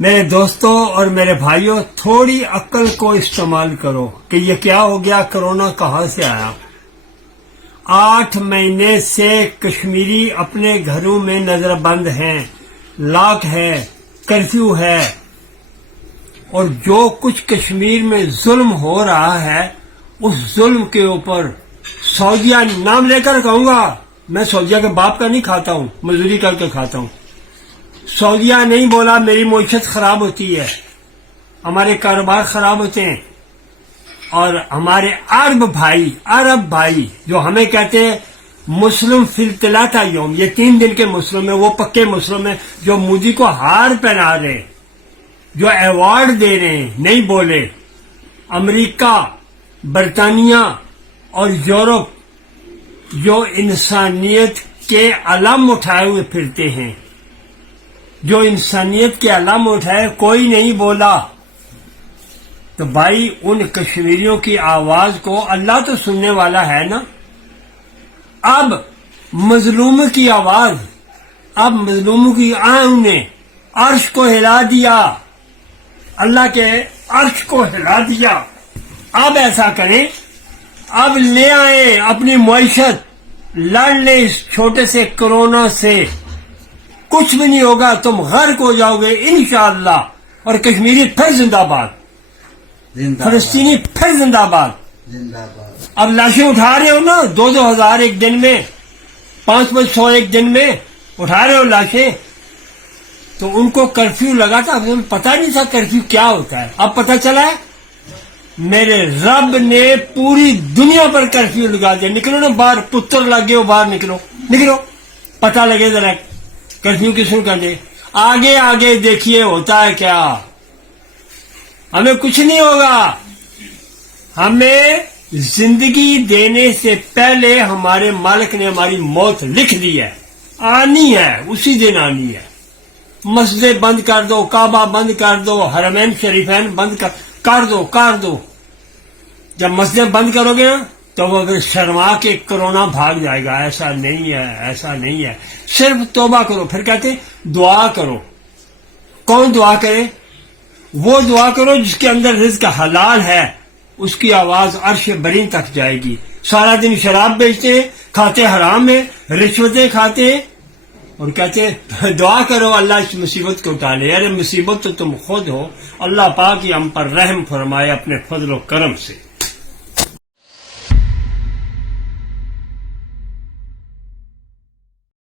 میرے دوستوں اور میرے بھائیوں، تھوڑی عقل کو استعمال کرو کہ یہ کیا ہو گیا، کرونا کہاں سے آیا۔ 8 مہینے سے کشمیری اپنے گھروں میں نظر بند ہیں، لاک ہے، کرفیو ہے، اور جو کچھ کشمیر میں ظلم ہو رہا ہے اس ظلم کے اوپر سعودیہ نام لے کر کہوں گا، میں سعودیہ کے باپ کا نہیں کھاتا ہوں، مزدوری کر کے کھاتا ہوں۔ سعودیہ نہیں بولا میری معیشت خراب ہوتی ہے، ہمارے کاروبار خراب ہوتے ہیں، اور ہمارے عرب بھائی جو ہمیں کہتے ہیں مسلم فی الثلاثہ یوم، یہ 3 دن کے مسلم ہیں، وہ پکے مسلم ہیں جو مودی کو ہار پہنا رہے ہیں، جو ایوارڈ دے رہے ہیں، نہیں بولے۔ امریکہ، برطانیہ اور یورپ جو انسانیت کے علم اٹھائے ہوئے پھرتے ہیں، جو انسانیت کے علم اٹھائے، کوئی نہیں بولا۔ تو بھائی ان کشمیریوں کی آواز کو اللہ تو سننے والا ہے نا۔ اب مظلوم کی آواز، اب مظلوموں کی آہوں نے عرش کو ہلا دیا، اللہ کے عرش کو ہلا دیا۔ اب ایسا کریں، اب لے آئیں اپنی معیشت، لڑ لیں اس چھوٹے سے کرونا سے، کچھ بھی نہیں ہوگا، تم غرق ہو جاؤ گے انشاءاللہ۔ اور کشمیری پھر زندہ باد، فلسطینی پھر زندہ باد۔ اب لاشیں اٹھا رہے ہو نا، 2-2 ہزار ایک دن میں، 500 ایک دن میں اٹھا رہے ہو لاشیں، تو ان کو کرفیو لگا تھا، انہیں پتہ نہیں تھا کرفیو کیا ہوتا ہے، اب پتہ چلا ہے۔ میرے رب نے پوری دنیا پر کرفیو لگا دیا، نکلو نا باہر، پتر لگے ہو، باہر نکلو، پتہ لگے ذرا کرفیو کس نے کر دے۔ آگے دیکھیے ہوتا ہے کیا، ہمیں کچھ نہیں ہوگا۔ ہمیں زندگی دینے سے پہلے ہمارے مالک نے ہماری موت لکھ دی ہے، آنی ہے، اسی دن آنی ہے۔ مسجدیں بند کر دو، کعبہ بند کر دو، حرمین شریفین بند کر دو۔ جب مسجدیں بند کرو گے نا تو وہ پھر شرما کے کرونا بھاگ جائے گا۔ ایسا نہیں ہے، صرف توبہ کرو۔ پھر کہتے دعا کرو۔ کون دعا کرے؟ وہ دعا کرو جس کے اندر رزق حلال ہے، اس کی آواز عرش برین تک جائے گی۔ سارا دن شراب بیچتے ہیں، کھاتے حرام میں، رشوتیں کھاتے ہیں، اور کہتے ہیں دعا کرو اللہ اس مصیبت کو ٹالے۔ یار مصیبت تو تم خود ہو، اللہ پاک ہی ہم پر رحم فرمائے اپنے فضل و کرم سے۔